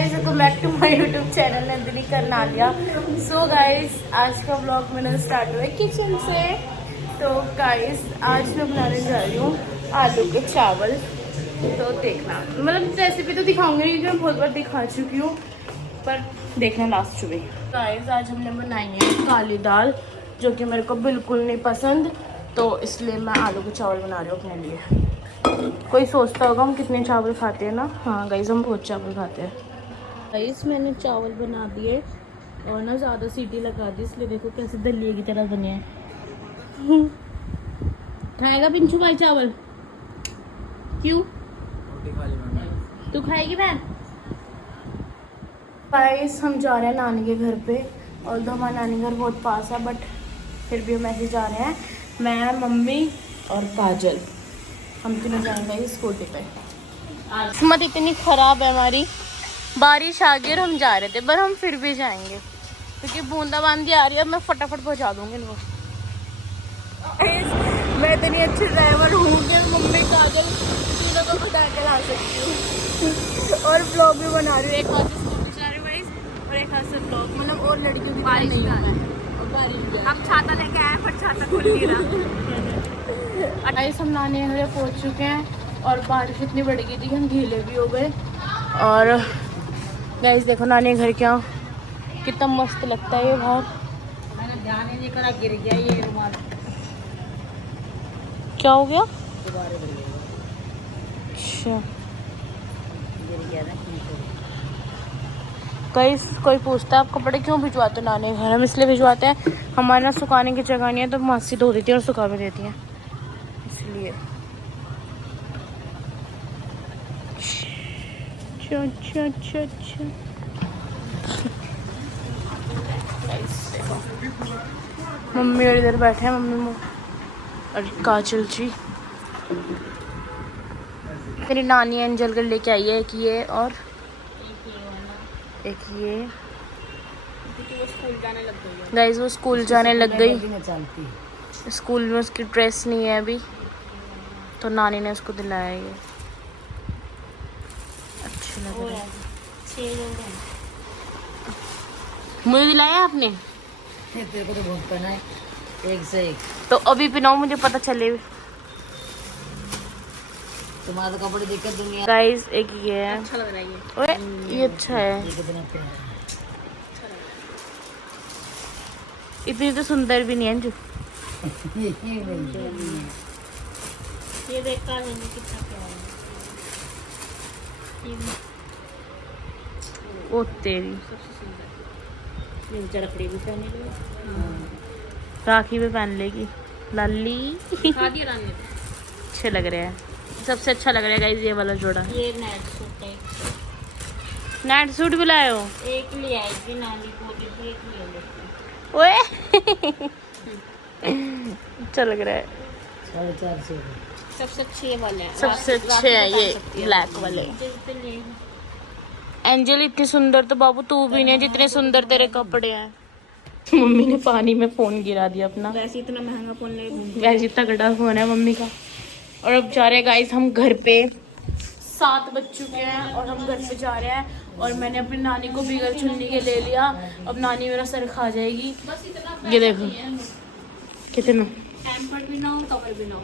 Guys, welcome back to my YouTube channel Nandini Karnalia. So guys, आज का blog मेरा start हुआ है किचन से। तो गाइस, आज मैं बनाने जा रही हूँ आलू के चावल। तो देखना, मतलब रेसिपी तो दिखाऊंगी नहीं क्योंकि मैं बहुत बार दिखा चुकी हूँ, पर देखना लास्ट में। गाइस, आज हमने बनाई है काली दाल, जो कि मेरे को बिल्कुल नहीं पसंद, तो इसलिए मैं आलू के चावल बना रही हूँ अपने लिए। कोई सोचता होगा हम कितने चावल खाते हैं ना। हाँ गाइस, हम बहुत चावल खाते हैं। गाइस, मैंने चावल बना दिए और ना ज़्यादा सीटी लगा दी, इसलिए देखो कैसे दलिए की तरह बने हैं। खाएगा पिंचू भाई चावल? क्यों? तू खाएगी बहन? गाइस, हम जा रहे हैं नानी के घर पे, और तो हमारा नानी घर बहुत पास है, बट फिर भी हम ऐसे जा रहे हैं। मैं, मम्मी और काजल, हम तीनों जाएंगे स्कूटी पे। किस्मत इतनी ख़राब है हमारी, बारिश आ गई और हम जा रहे थे, पर हम फिर भी जाएंगे क्योंकि बूंदाबांदी आ रही है। मैं फटाफट पहुंचा दूंगी इनको। मैं इतनी अच्छी ड्राइवर हूँ कि मम्मी काजल तीनों को बता के ला सकती हूँ और ब्लॉग भी बना रही हूँ। एक हाथ से स्कूटी चला रही हूँ गाइस, और एक हाथ से ब्लॉग, मतलब और लड़कियों की बारिश नहीं है। हम छाता लेके आए पर छाता खुल नहीं रहा। गाइस, हम नानी घर पहुँच चुके हैं और बारिश इतनी बढ़ गई थी कि हम ढीले भी हो गए। और गाइस देखो नानी घर क्या कितना मस्त लगता है ये बाहर। मैंने ध्यान ही नहीं करा, गिर गया ये रुमाल। क्या हो गया? अच्छा, गिर गया ना। गाइस, कोई पूछता है आप कपड़े क्यों भिजवाते हो नानी घर? हम इसलिए भिजवाते हैं, हमारे यहाँ सुखाने की जगह नहीं है, तो मासी धो देती है और सुखा भी देती हैं, इसलिए। अच्छा अच्छा अच्छा। मम्मी और इधर बैठे हैं, मम्मी और काजल जी। मेरी नानी एंजल कर लेके आई है, एक ये और एक ये। गाइस, वो स्कूल जाने लग गई। स्कूल में उसकी ड्रेस नहीं है अभी, तो नानी ने उसको दिलाया ये। अच्छा लग रहा है। मुझे दिलाया आपने? तेरे को तो बहुत पहना है, एक से एक। तो अभी पहनाओ, मुझे पता चले। तुम्हारा तो कपड़े देख कर दुनिया। गाइस, एक ये है, अच्छा लग रहा है ये। ओए, ये अच्छा है। ये कितना प्यारा है। इतनी तो सुंदर भी नहीं है जो। ये देख का कितना प्यारा है। ओ तेरी, रखड़ी भी पहनेगी, राखी भी पहन लेगी लाली। अच्छे लग रहे हैं, सबसे अच्छा लग रहा है गाइस ये वाला जोड़ा। ये नेट सूट है। नेट सूट भी लाए हो? एक लिया है नानी को, एक लिया। ओए अच्छा लग रहा है। 450। सबसे अच्छे वाले हैं, सबसे अच्छे हैं ये ब्लैक वाले। एंजल, इतनी सुंदर तो बाबू तू भी नहीं, जितने सुंदर तेरे कपड़े हैं। मम्मी ने पानी में फोन गिरा दिया अपना। वैसे इतना महंगा फोन ले, वैसे तगड़ा फोन है मम्मी का। और अब जा रहे हैं गाइस हम घर पे। 7 बज चुके हैं और हम घर पे जा रहे हैं। और मैंने अपनी नानी को बिगल चुन्नी के ले लिया, अब नानी मेरा सर खा जाएगी। ये देखो कितना भी ना हो, कवर भी ना हो।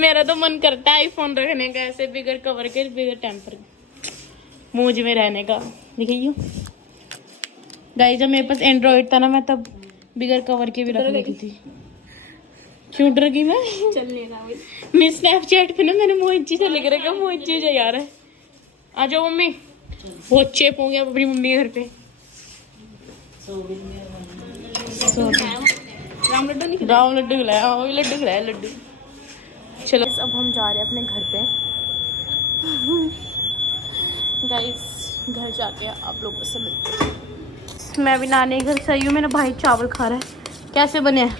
मेरा तो मन करता है आईफोन रखने का, ऐसे बिगर कवर के, बिगर टेम्पर मूंज में रहने का। देखिए गाइस, जब मेरे पास एंड्रॉइड था ना, मैं तब बिगर कवर के भी रख लेती थी। क्यों डर गई मैं? चलने ना मैं स्नैपचैट पे ना मैंने मोहित से लिख रखा, मोहित जी यार है। आ जाओ मम्मी, बहुत चेप हो गया अपनी मम्मी के घर पे। राम लड्डू खिलाया, वो भी लड्डू खिलाया, लड्डू। चलो अब हम जा रहे हैं अपने घर पे। गाइस, घर जाके आप लोगों से मिलते हैं। मैं भी नानी घर से आई हूँ, मेरा भाई चावल खा रहा है। कैसे बने हैं?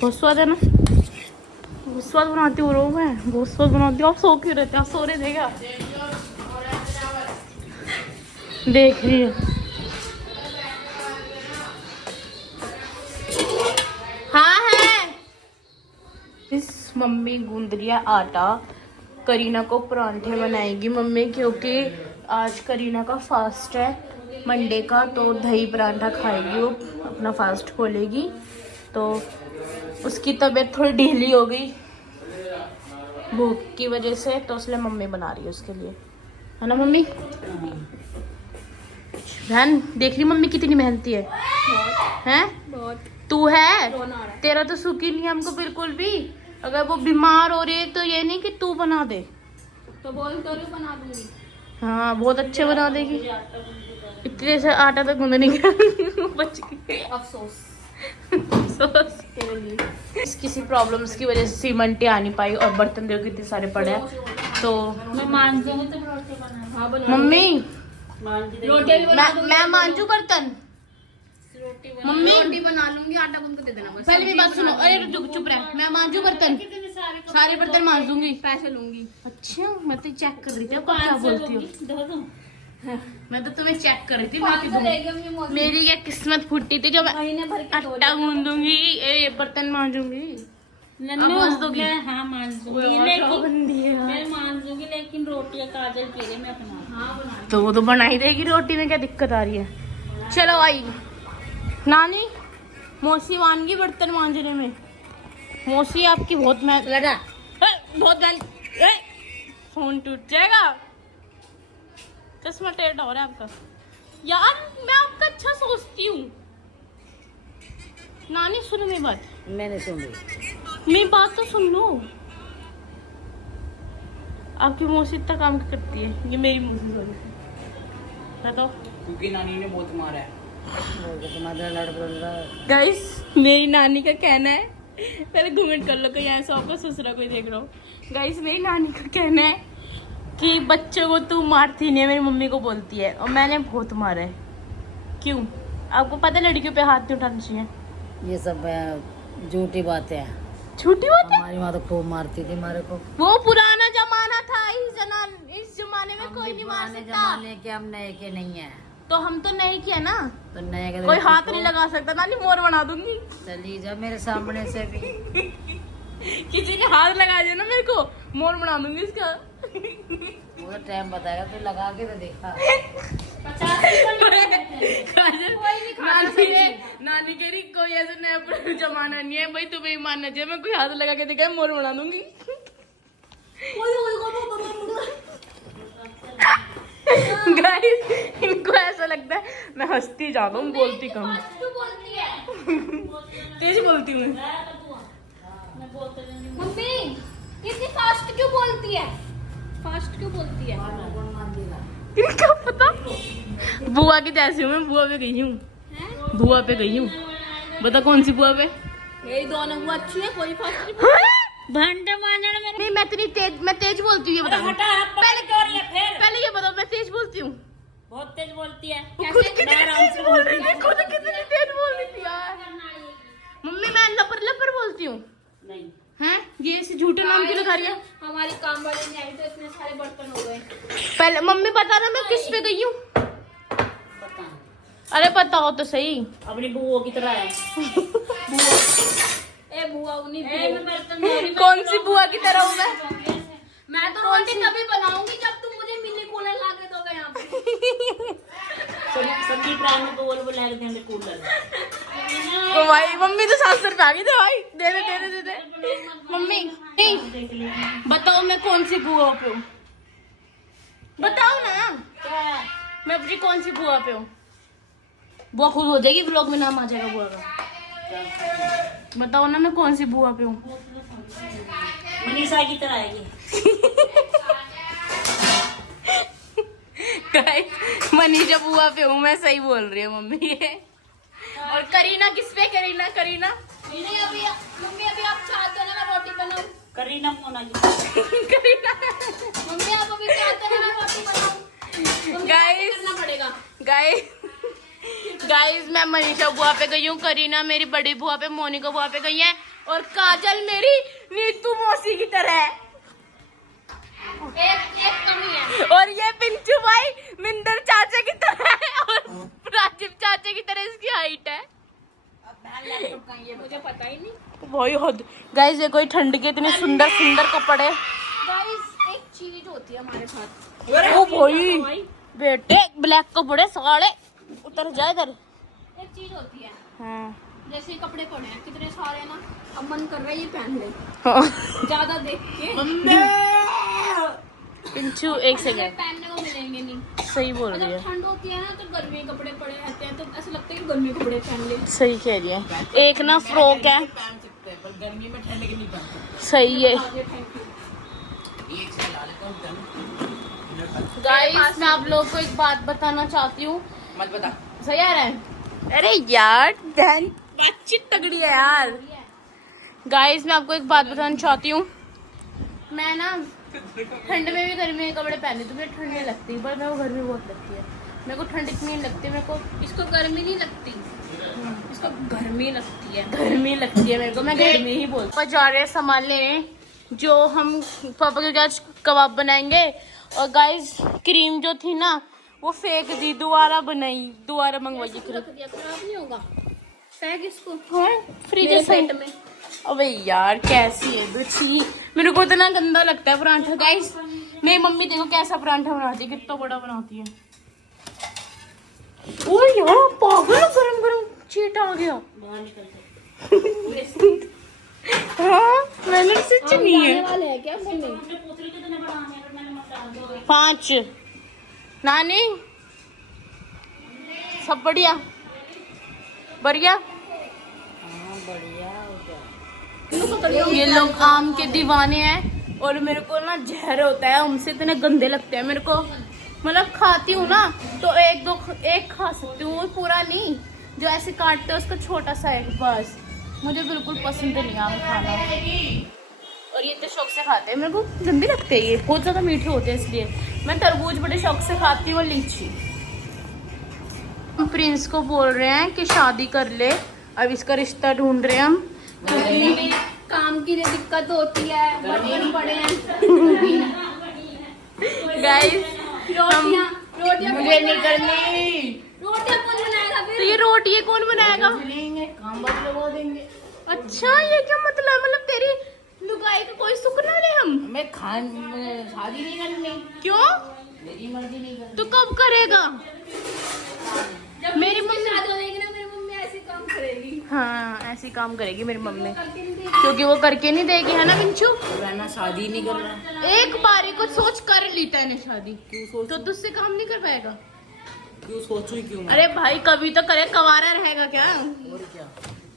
बहुत स्वाद है ना? बहुत स्वाद बनाती हूँ मैं, बहुत स्वाद बनाती हूँ। आप सो क्यों रहते हैं? आप सो रहे थे क्या? देख रही है। हाँ है। इस मम्मी गूंद लिया आटा, करीना को परांठे बनाएगी मम्मी, क्योंकि आज करीना का फास्ट है मंडे का, तो दही पराठा खाएगी वो, अपना फास्ट खोलेगी। तो उसकी तबीयत थोड़ी ढीली हो गई भूख की वजह से, तो इसलिए मम्मी बना रही है उसके लिए, है ना मम्मी? बहन देख रही मम्मी कितनी मेहनती है, हैं? बहुत। तू है, तेरा तो सुख ही नहीं है हमको बिल्कुल भी। अगर वो बीमार हो रही है तो ये नहीं कि तू बना दे, तो बोल तो बना दूंगी। हाँ बहुत अच्छे बना देगी, इतने से आटा तक गूंद नहीं गया बच गई। अफसोस किसी प्रॉब्लम्स की वजह से सीमंटी आ नहीं पाई, और बर्तन देखो कितने सारे पड़े हैं। तो मैं मान दूंगी, तुम रोटी बना। मम्मी मैं मांजू बर्तन, मम्मी रोटी बना लूंगी, आटा गूंद के दे देना बस। पहले मेरी बात सुनो, अरे चुप रह, मैं मांजू बर्तन, सारे बर्तन मांज दूंगी, पैसे लूंगी। अच्छा मैं तो चेक कर रही थी क्या बोलती हो। मैं तो तुम्हें चेक कर रही थी, मेरी क्या किस्मत फूटी थी जो मैं आटा गूंदूंगी, ये बर्तन मांजूंगी। मांज दोगी? हाँ मांज दूंगी, मैं मांज दूंगी, लेकिन रोटी काजल के लिए मैं अपना तो वो तो बना ही देगी, रोटी में क्या दिक्कत आ रही है। चलो आई नानी, मौसी वानगी बर्तन मांजने में। मौसी आपकी बहुत फोन टूट जाएगा, चश्मा टेढ़ा हो रहा है आपका। यार मैं आपका अच्छा सोचती हूँ। नानी सुनो मेरी बात। मैंने सुन ली, मेरी बात तो सुन लो। आपकी मौसी इतना काम करती है, ये मेरी मौसी वजह से बताओ, क्योंकि नानी ने बहुत मारा है। गाइस मेरी नानी का कहना है, पहले घूमट कर लो कहीं ऐसा होगा ससुरा कोई देख रहा हो। गाइस मेरी नानी का कहना है कि बच्चों को तू मारती नहीं है, मेरी मम्मी को बोलती है, और मैंने बहुत मारा है। क्यों? आपको पता है लड़कियों पे हाथ नहीं उठाना चाहिए। ये सब झूठी बातें हैं। झूठी बातें? हमारी माँ तो खूब मारती थी हमारे को। वो पुराना जमाना था, इस जमाने में कोई नहीं मार सकता। जमाने के हम नए के नहीं है, तो हम तो नए किया ना, तो नए के कोई हाथ नहीं लगा सकता। नानी मोर बना दूंगी, चली जा मेरे सामने से भी। किसी ने हाथ लगा दिया ना मेरे को, मोर बना दूंगी इसका। वो टाइम बताएगा, तू लगा के तो देखा। नानी कह रही कोई ऐसा नया जमाना नहीं है भाई, तुम्हें ही मानना चाहिए। मैं कोई हाथ लगा के देखा मोर बना दूंगी। गाइस इनको ऐसा लगता है मैं हंसती ज्यादा हूँ, बोलती कम। तेज बोलती हूँ मम्मी, इतनी फास्ट क्यों बोलती है? फास्ट क्यों बोलती है? इनका पता, बुआ की जैसी हूँ मैं, बुआ पे गई हूँ, बुआ पे गई हूँ। बता कौन सी बुआ पे? यही दोनों बुआ अच्छी है, कोई फास्ट नहीं। भंडा मारना मेरे नहीं, मैं इतनी तेज, मैं तेज बोलती हूँ, बताओ पहले ये बताओ, मैं तेज बोलती हूँ? बहुत तेज बोलती है। खुद कितनी तेज बोल रही है, खुद कितनी तेज बोल रही थी यार। मम्मी मैं लपर लपर बोलती हूँ। नहीं हैं, ये ऐसे झूठे नाम क्यों लगा रही है? हमारी काम वाली नहीं आई तो इतने सारे बर्तन हो गए। पहले मम्मी बता रहा मैं किस पे गई हूँ। अरे बताओ तो सही। अपनी बुआ की तरह है। बुआ उन्हीं कौन सी बुआ की तरह हूँ मैं? मैं तो रोटी तभी बनाऊंगी जब तुम मुझे मिनी कूलर ला के दोगे यहाँ पे। सभी प्राण को बोल बोला के देंगे कूलर। ओ भाई मम्मी तो 700 रुपए आ गई थे भाई, दे दे दे दे दे। मम्मी नहीं बताओ मैं कौन सी बुआ पे हूँ, बताओ ना। मैं अपनी कौन सी बुआ पे हूँ? बुआ खुद हो जाएगी, व्लॉग में नाम आ जाएगा बुआ का। बताओ ना मैं कौन सी बुआ पे हूँ? मनीषा की तरह आएगी। मनीषा बुआ पे हूँ मैं, सही बोल रही हूँ मम्मी ये। और करीना किस पे? करीना करीना मम्मी अभी आप चाहते हो ना मैं रोटी बनाऊं? करीना होना करीना मम्मी आप अभी चाहते हो ना मैं रोटी बनाऊं? गाइस करना पड़ेगा। गाइस मैं मनीषा बुआ पे गई हूँ, करीना मेरी बड़ी बुआ पे, मोनिका बुआ पे गई है, और काजल मेरी नीतू मौसी की तरह है। एक कमी है। और ये पिंचू भाई मिंदर चाचा की तरह है, और राजीव चाचा की तरह इसकी हाइट है। मुझे पता ही नहीं। भाई हद। गाइस ये कोई ठंड के इतने सुंदर सुंदर कपड़े। गाइस एक चीज होती है हमारे साथ। ओ भाई बेटे ब्लैक कपड़े साले उतर जाए इधर। एक चीज होती है, हाँ जैसे कपड़े पड़े हैं कितने सारे ना, अब मन कर रहा है ये पहन ले हाँ। ज्यादा देख के। पिंचू एक सेकंड, पहनने को मिलेंगे नहीं। सही बोल रही अगर है, ठंड होती है ना तो गर्मी के कपड़े पड़े रहते हैं, तो ऐसा लगता है कि गर्मी के कपड़े पहन ले। सही कह रही है। एक ना फ्रॉक है, पहन सकते हैं पर गर्मी में ठंड के नहीं पहन सकते। सही है। Thank you. एक से ला लेता हूँ। गाइस मैं आप लोगों को एक बात बताना चाहती हूँ। मत बता। सही आ रहा है? अरे यार बहन बातचीत तगड़ी है यार। गाइस मैं आपको एक बात बताना चाहती हूँ। मैं ना ठंड में भी गर्मी के कपड़े पहनती हूँ, मुझे ठंड नहीं लगती, पर मेरे को गर्मी बहुत लगती है। मेरे को ठंड इतनी नहीं लगती, मेरे को इसको गर्मी नहीं लगती, इसको गर्मी लगती है। गर्मी लगती है मेरे को, मैं गर्मी ही बोलती। पापा जा रहे हैं सामान लेने, जो हम पापा के आज कबाब बनाएंगे। और गाइस क्रीम जो थी ना वो फेंक दी, दोबारा बनाई, दोबारा मंगवाई क्रीम। रख दिया, खराब नहीं होगा। फेंक इसको फ्रिज मेरे से पेट में। अबे यार कैसी है दुची, मेरे को इतना गंदा लगता है परांठा। गाइस मेरी मम्मी देखो कैसा परांठा बनाती है, कितना बड़ा बनाती है। ओ यार पागल, गरम गरम चीट आ गया। हाँ मैंने सच नहीं है। वाले है क्या मम्मी? 5 नानी सब बढ़िया बढ़िया। ये लोग आम के दीवाने हैं और मेरे को ना जहर होता है उनसे, इतने गंदे लगते हैं मेरे को। मतलब खाती हूँ ना तो एक खा सकती हूँ, पूरा नहीं, जो ऐसे काटते हैं उसका छोटा सा एक बस। मुझे बिल्कुल पसंद नहीं आम खाना, और ये इतने शौक से खाते हैं, मेरे को गंदे लगते हैं, ये बहुत ज्यादा मीठे होते हैं, इसलिए मैं तरबूज बड़े शौक से खाती हूँ और लीची। हम प्रिंस को बोल रहे हैं कि शादी कर ले, अब इसका रिश्ता ढूंढ रहे हैं हम, क्योंकि काम की दिक्कत होती है, बर्तन पड़े हैं। गाइस रोटियां रोटियां मुझे नहीं करनी। रोटियां कौन बनाएगा तो फिर? ये रोटी कौन बनाएगा? काम बदल लगवा देंगे। अच्छा ये क्या मतलब तेरी लुगाई का कोई सुख ना ले हम? मैं शादी नहीं करनी, क्यों? मेरी मर्जी नहीं करनी। तू कब करेगा? जब मेरी इसकी मम्मी- शादी हो जाएगी ना, मेरी मम्मी ऐसे काम करेगी। हाँ ऐसी काम करेगी मेरी मम्मी, करके नहीं देगी। क्योंकि वो करके नहीं देगी, है ना पिंचू? रहना शादी नहीं कर रहा। एक बारी को सोच कर लेता है ना शादी, क्यों सोच तो तुझसे काम नहीं कर पाएगा। क्यों सोचूं ही क्यों मैं? अरे भाई कभी तो करे, कवारा रहेगा क्या और क्या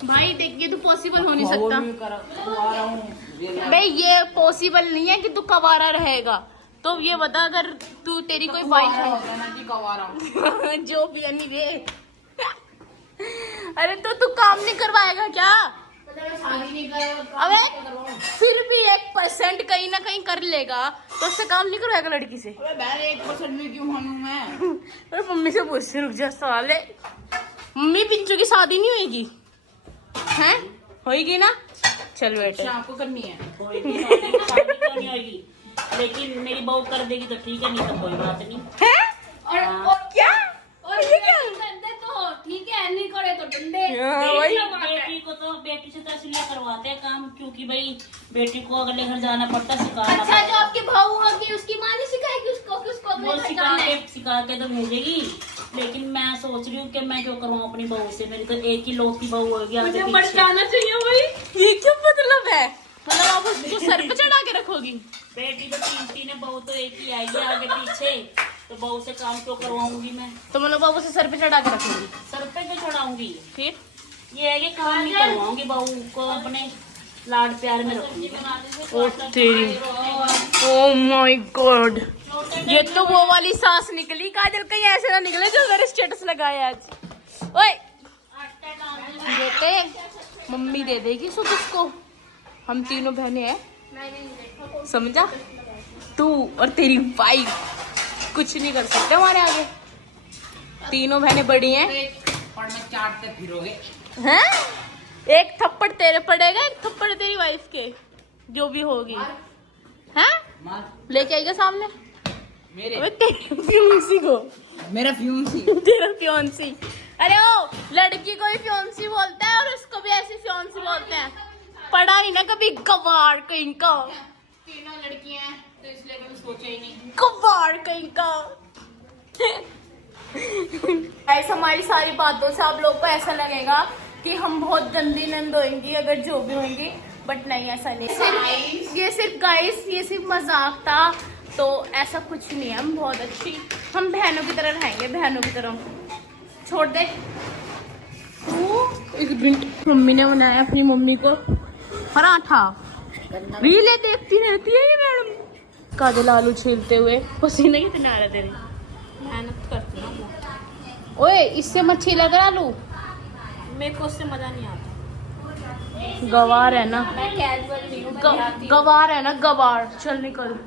भाई? देख ये तो पॉसिबल हो नहीं वो सकता भी आ रहा हूँ। भाई, ये पॉसिबल नहीं है कि तू कवारा रहेगा। तो ये बता, अगर तू तेरी कोई वाइफ है जो भी है नहीं रे अरे तो तू काम नहीं करवाएगा क्या? शादी नहीं कर। अबे फिर भी 1% कहीं ना कहीं कर लेगा, तो उससे काम नहीं करवाएगा लड़की से? 1% में क्यों हूँ मैं? अरे मम्मी से पूछ से, रुक जा सवाल है। मम्मी पिंचू की शादी नहीं होगी हैं? होगी ना? चल बेटे आपको करनी है। नहीं होगी, लेकिन मेरी बहू कर देगी तो ठीक है, नहीं तो कोई बात नहीं। हैं? और क्या? और ये डंडे तो ठीक है, नहीं करे तो डंडे। बेटी को तो बेटी से तो इसलिए करवाते हैं काम, क्योंकि भाई बेटी को अगले घर जाना पड़ता है, सिखाना अच्छा, पड़ता जो है। आपकी बहू होगी उसकी माँ नहीं सिखाएगी उसको कि उसको वो अपने घर जाना है? सिखा के तो भेजेगी, लेकिन मैं सोच रही हूँ कि मैं क्यों करवाऊँ अपनी बहू से। मेरी तो एक ही लौती बहू होगी आगे मुझे बढ़ पीछे। जाना चाहिए भाई। ये क्या मतलब है? मतलब आप उसको सर पे चढ़ा के रखोगी? बेटी तो 3 है, बहू तो एक ही आएगी आगे पीछे, तो बहू से काम क्यों करवाऊंगी मैं? तो मतलब आप उसे सर पे चढ़ा के रखोगी? सर पे क्यों चढ़ाऊंगी? फिर ये है कि काम नहीं करवाऊंगी, बहू को अपने लाड प्यार में रखूंगी। ओ तेरी, ओ माय गॉड, ये तो वो वाली सांस निकली काजल, कहीं ऐसे ना निकले जो मेरे स्टेटस लगाया आज। ओए बेटे, मम्मी दे देगी सुध उसको, हम तीनों बहनें हैं, समझा? तू और तेरी वाइफ कुछ नहीं कर सकते हमारे आगे, तीनों बहनें बड़ी हैं। और मैं चाटते फिरोगे। हैं? एक थप्पड़ तेरे पड़ेगा, एक थप्पड़ तेरी वाइफ के, जो भी होगी। हैं? मार लेके आएगा सामने मेरे अबे तेरी फ्यूंसी को, मेरा फ्यूंसी। तेरा फ्योंसी। अरे ओ लड़की को भी फ्योंसी बोलता है और उसको भी ऐसी फ्योंसी बोलते हैं। पढ़ा ही ना कभी, गवार कहीं का, तीनों लड़कियां हैं तो इसलिए कभी सोचा ही नहीं। गवार कहीं का। गाइस हमारी सारी बातों से आप लोग को ऐसा लगेगा कि हम बहुत गंदी नंद होंगी अगर जो भी होंगी, बट नहीं ऐसा नहीं। ये सिर्फ मजाक था, तो ऐसा कुछ नहीं है। हम बहुत अच्छी, हम बहनों की तरह रहेंगे, बहनों की तरह। छोड़ दे। एक मिनट, मम्मी ने बनाया अपनी मम्मी को पराठा। रीले देखती रहती है ये मैडम। काजल आलू छीलते हुए पसीना कितना आ रहा तेरे। मेहनत करती हूँ। ओए इससे मत छीला कर आलू, मेरे को उससे मजा नहीं आता। गवार है ना, मैं कैजुअल नहीं हूँ। गवार है ना, गवार। चल निकल।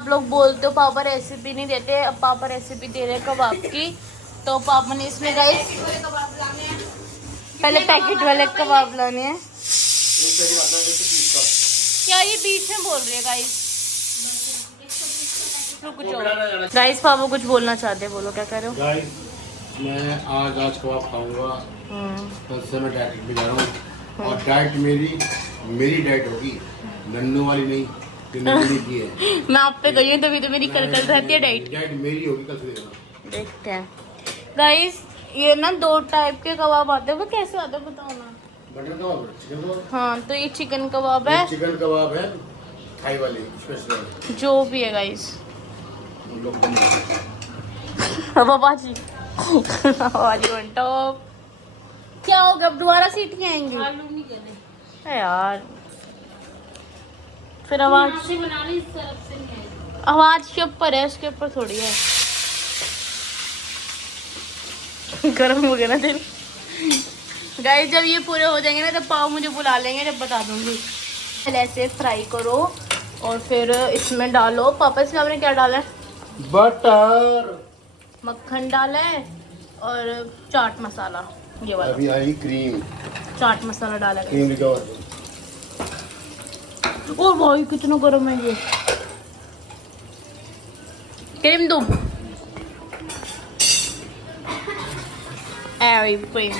आप लोग बोलते हो पापा रेसिपी नहीं देते, अब पापा रेसिपी दे रहे कबाब की। तो पापा ने इसमें गाइस पहले पैकेट वाले कबाब लाने हैं। क्या ये बीच में बोल रही है गाइस? कुछ गाइस पापा कुछ बोलना चाहते हैं, बोलो क्या कर रहे हो? गाइस मैं आज कबाब खाऊंगा, कल से मैं डाइट पे जा रहा हूँ। और डाइट मेरी डाइट होगी, नन्नू वाली नहीं, कि नन्नू की है। मैं आप पे गई हूँ तभी तो मेरी कल रहती है डाइट। डाइट मेरी होगी, कल से देखना। देखते हैं गाइस। ये ना 2 टाइप के कबाब आते हैं, वो कैसे आते हैं बताओ ना। बटर कबाब, चिकन कबाब। हाँ तो ये चिकन कबाब है, चिकन कबाब है, थाई वाली स्पेशल, जो भी है गाइस। लोग बाबा जी ऑन टॉप। क्या होगा अब दोबारा सीटी आएंगी? आलू नहीं गले। यार फिर आवाज से बना ली, इस तरफ से नहीं आएगी। आवाज के ऊपर है, उसके ऊपर थोड़ी है। गर्म हो गया ना दिल। गाइस जब ये पूरे हो जाएंगे ना, तब पाव मुझे बुला लेंगे, जब बता दूंगी। पहले ऐसे फ्राई करो और फिर इसमें डालो। पापा इसमें आपने क्या डाला है? बटर, मक्खन डाला है और चाट मसाला, ये वाला अभी आई क्रीम, चाट मसाला डाला है। Cream recover. ओ भाई कितना गर्म है ये। क्रीम दूं? क्रीम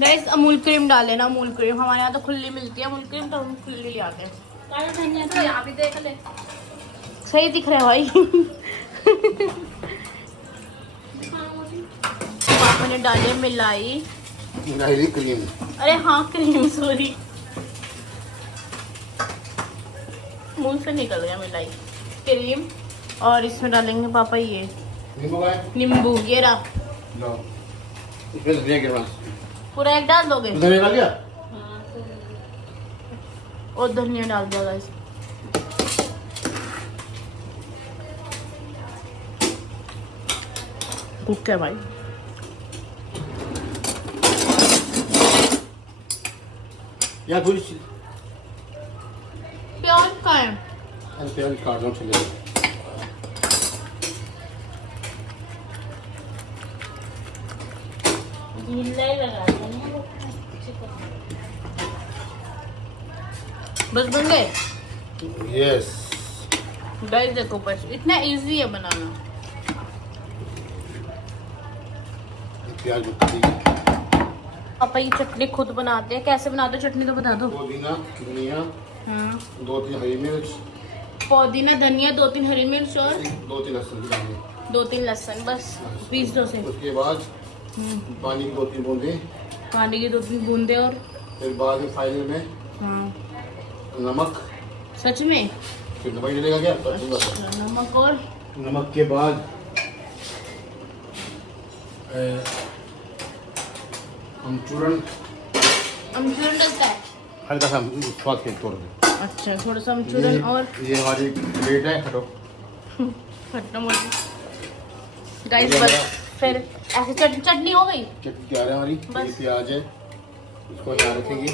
गाइस, अमूल क्रीम डाले ना, अमूल क्रीम हमारे यहाँ तो खुली मिलती है। अमूल क्रीम तो हम खुली ले आते हैं। काला धनिया तो यहाँ भी देख ले। सही दिख रहा है भाई। पापा ने डाले मिलाई। क्रीम, अरे हाँ क्रीम, सॉरी मुंह से निकल गया मिलाई। क्रीम और इसमें डालेंगे पापा ये नींबू का है? नींबू। ये रहा, लो इसमें धनिया के पास पूरा एक डाल दोगे? धनिया डाल दिया। और धनिया डाल दिया गाइस। कुक है भाई। या थोड़ी सी प्याज का है। प्याज काट लो, चलेगा। गीला ही लगा देना। बस बन गए यस गाइस। देखो बस इतना इजी है बनाना। प्याज पत्ती, पापा ये चटनी खुद बनाते हैं। कैसे बनाते हो चटनी तो बता दो। पुदीना, धनिया, हाँ 2-3 हरी मिर्च, पुदीना, धनिया, 2-3 हरी मिर्च और 2-3 लहसुन की डालें। 2-3 लहसुन, बस पीस दो से। उसके बाद पानी की 2-3 बूंदें, पानी की 2-3 बूंदे और फिर बाद में फाइनल में हाँ नमक। सच में फिर नमक डलेगा क्या? तो नमक और नमक के बाद अमचूरन डलता है। हल्का सा स्वाद के तौर पे। अच्छा थोड़ा सा अमचूरन और ये हमारी प्लेट है, हटो। खट्टा मोटी गाइस। बस फिर ऐसे चटनी हो गई। चटनी तैयार है हमारी। बस। ये प्याज है, इसको यहाँ रखेंगे।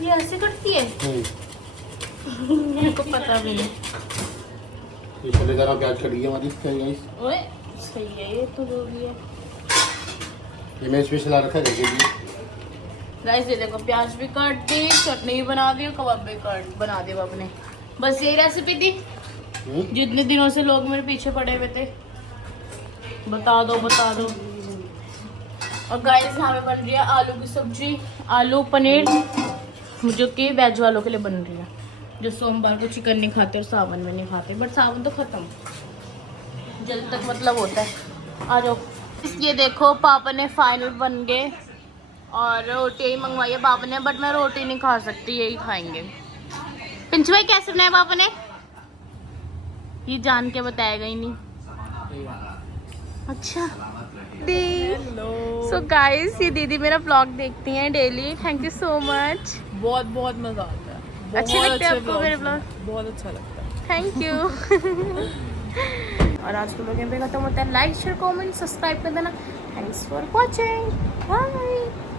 ये ऐसे कटती है? मेरे को पता भी नहीं। ये छोले दाना प्याज कट गई हमारी गाइस। ओए सही है, ये तो जो भी है। ये मैं स्पेशल आ रखा है घर के लिए। गाइस ये देखो, प्याज भी काट दी, चटनी भी बना दी और कबाब भी काट बना दिया आपने। बस यही रेसिपी थी। जितने दिनों से लोग मेरे पीछे पड़े हुए थे, बता दो बता दो। और गाइस यहाँ पे बन रही है आलू की सब्जी, आलू पनीर जो कि वेज वालों के लिए बन रही है, जो सोमवार को चिकन नहीं खाते और सावन में नहीं खाते। बट सावन तो खत्म, जल्द तक मतलब होता है। आ जाओ। ये देखो पापा ने फाइनल बन गए और रोटी ही मंगवाई है पापा ने, बट मैं रोटी नहीं खा सकती, यही खाएंगे। पिंचू भाई कैसे बनाया पापा ने? ये जान के बताएगा ही नहीं। अच्छा सो गाइस, ये दीदी मेरा ब्लॉग देखती हैं daily. Thank you so much. बहुत बहुत मजा आता है। अच्छे लगते हैं आपको मेरे ब्लॉग? बहुत अच्छा लगता है। Thank you. और आज के ब्लॉग यहाँ पे खत्म होता है। लाइक शेयर कमेंट सब्सक्राइब कर देना। Thanks for watching, bye.